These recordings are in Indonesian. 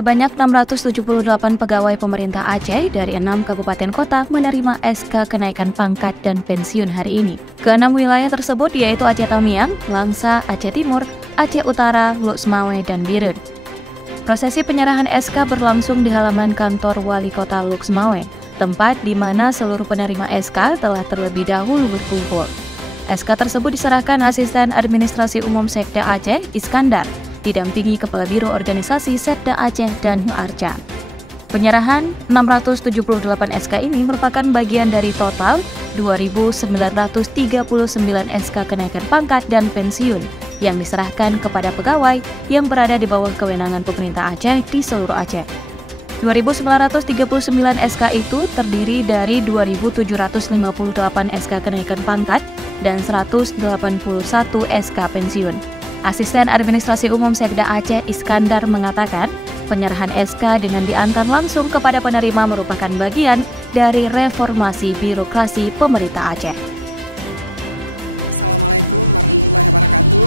Sebanyak 678 pegawai pemerintah Aceh dari 6 kabupaten kota menerima SK kenaikan pangkat dan pensiun hari ini. Keenam wilayah tersebut yaitu Aceh Tamiang, Langsa, Aceh Timur, Aceh Utara, Lux Mawai, dan Birun. Prosesi penyerahan SK berlangsung di halaman kantor Wali Kota Lux Mawai, tempat di mana seluruh penerima SK telah terlebih dahulu berkumpul. SK tersebut diserahkan Asisten Administrasi Umum Sekda Aceh, Iskandar, didampingi Kepala Biro Organisasi Setda Aceh dan Arca. Penyerahan 678 SK ini merupakan bagian dari total 2.939 SK kenaikan pangkat dan pensiun yang diserahkan kepada pegawai yang berada di bawah kewenangan pemerintah Aceh di seluruh Aceh. 2.939 SK itu terdiri dari 2.758 SK kenaikan pangkat dan 181 SK pensiun. Asisten Administrasi Umum Sekda Aceh Iskandar mengatakan, penyerahan SK dengan diantar langsung kepada penerima merupakan bagian dari reformasi birokrasi pemerintah Aceh. Assalamualaikum warahmatullahi wabarakatuh.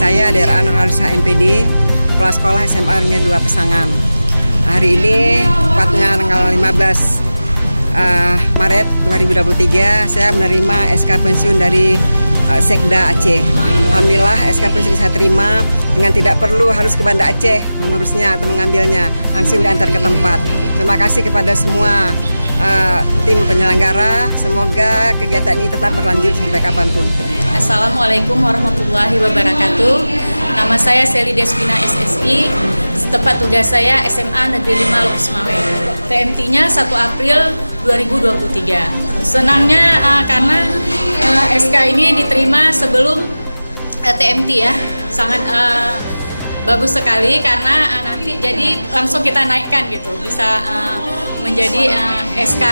Saya Dera Nurhalisa MPD, Kepala Sekolah SMA Negeri 2 Pesangan. Hari ini, tepatnya tanggal 15 Maret 2023, saya menerima SK pensiun dari Sekda Aceh. Alhamdulillah SK pensiun saya terima dengan tidak perlu harus ke Banda Aceh mengurusnya atau mengambilnya, langsung diantar ke tempat. Terima kasih kepada semua tim penyelenggara, semoga kegiatan ini tetap berlanjut sampai kapanpun. Assalamualaikum warahmatullahi wabarakatuh. Nama saya Seli Desvina SSI, tempat tugas saya SMA Negeri 5 Lux Mawai. TMT-nya 1 April 2023. Senangnya karena SK ini diterima sebelum TMT ya, sangat bagus sekali karena nanti jadi langsung kita naikkan gitu, bisa menjadi SK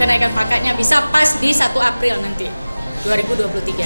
kenaikan pangkatnya bisa pas di 1 April nanti 2023.